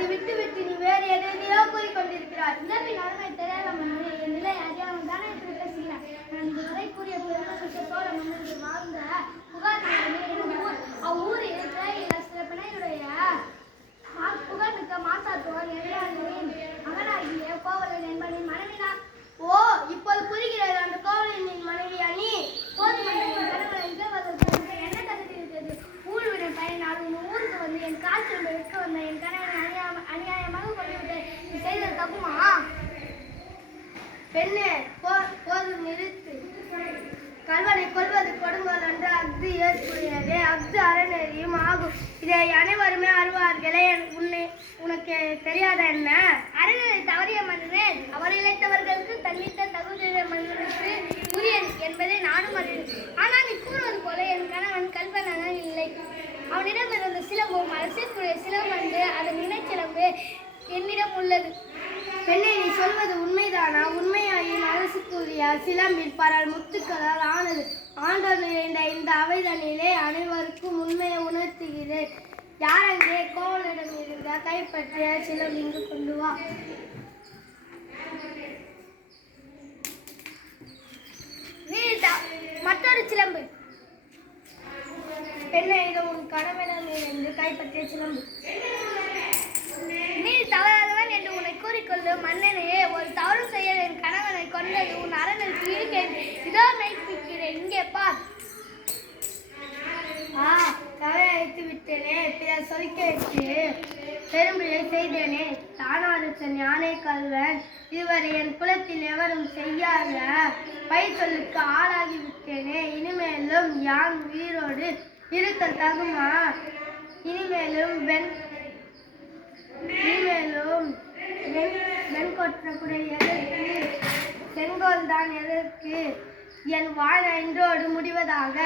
அதை விட்டு விட்டு நீ வேறு எதையோ கூறிக்கொண்டிருக்கிறாய். இதற்கு நன்மை தெரியாத மன்னனே, என் நிலை அறியாமல் தானே இப்படி பேசுகிறேன். நான் இதுவரை கூறிய பெருமிஷத்தோட மன்னர்கள் வாழ்ந்த புகார் நகரமே என் ஊர். அவ்வூரில் சில பிணையுடைய புகழ்மிக்க மாசாத்துவார் எதையாளின் மகனாகிய கோவலன் என்பனின் மனைவினார். ஓ, இப்போது புரிகிறது. அந்த கோவலனின் மனைவியா நீ? என்ன தகுதி இருக்கிறது? ஊழ்வினை பயனால் உன் ஊருக்கு வந்து என் காய்ச்சல் வைக்க வந்த என் கணவனை அநியாயமாக கொண்டுவிட்டு நீ செய்தது தப்புமா? பெண்ணே, போதும் நிறுத்து. கல்வனை கொள்வது கொடுங்கோல் என்று அஃது ஏற்புடையது, அஃது அறநெறியும் ஆகும். இதை அனைவருமே அறிவார்களே, உனக்கு தெரியாத என்ன? அறநெறி தவறிய மன்னன் அவர் இழைத்தவர்களுக்கு தன்னிட்ட தகுதியுடைய மன்னனுக்கு உரியது என்பதை நானும் அறிவேன். ஆனால் நீ கூறுவது போல என் கணவன் கல்வனாக இல்லை. அவனிடம் இருந்த சிலம்பும் அரசிற்குரிய சிலம்பு என்று அதன் இணைச்சிலம்பு என்னிடம் உள்ளது. பெண்ணை, நீ சொல்வது உண்மைதானா? உண்மையாயின் அரசுக்குரிய சிலம்பில் பரல் முத்துக்களால் ஆனது. ஆண்டோர் நிறைந்த இந்த அவைதனிலே அனைவருக்கும் உண்மையை உணர்த்துகிறேன். யாரங்கே கோவலிடம் இருந்த கைப்பற்றிய சிலம்பு இங்கு கொண்டு வா. மற்றொரு சிலம்பு. பெண்ணை, இது உன் கணவனிடம் இருந்து கைப்பற்றிய சிலம்பு. நீ தவறாதவன் என்று உன்னை கூறிக்கொள்ளும் மன்னனே, ஒரு தவறு செய்ய என் கணவனை கொண்டது உன் அறநெறிக்கு இருக்கிறேன். இதோ மெய்ப்பிக்கிறேன், இங்கே பார். தவறை அழைத்து விட்டேனே, பிறர் சொல்லி கேட்டு பெரும்பிழை செய்தேனே. தானாரசன் யானை கல்வன் இதுவரை என் குலத்தில் எவரும் செய்யாத பயிர் சொல்லுக்கு ஆளாகி விட்டேனே. இனிமேலும் யான் உயிரோடு இருக்க தகுமா? இனிமேலும் வெண்கொற்றக்குடை எதற்கு? செங்கோல் தான் எதற்கு? என் வாழ இன்றோடு முடிவதாக.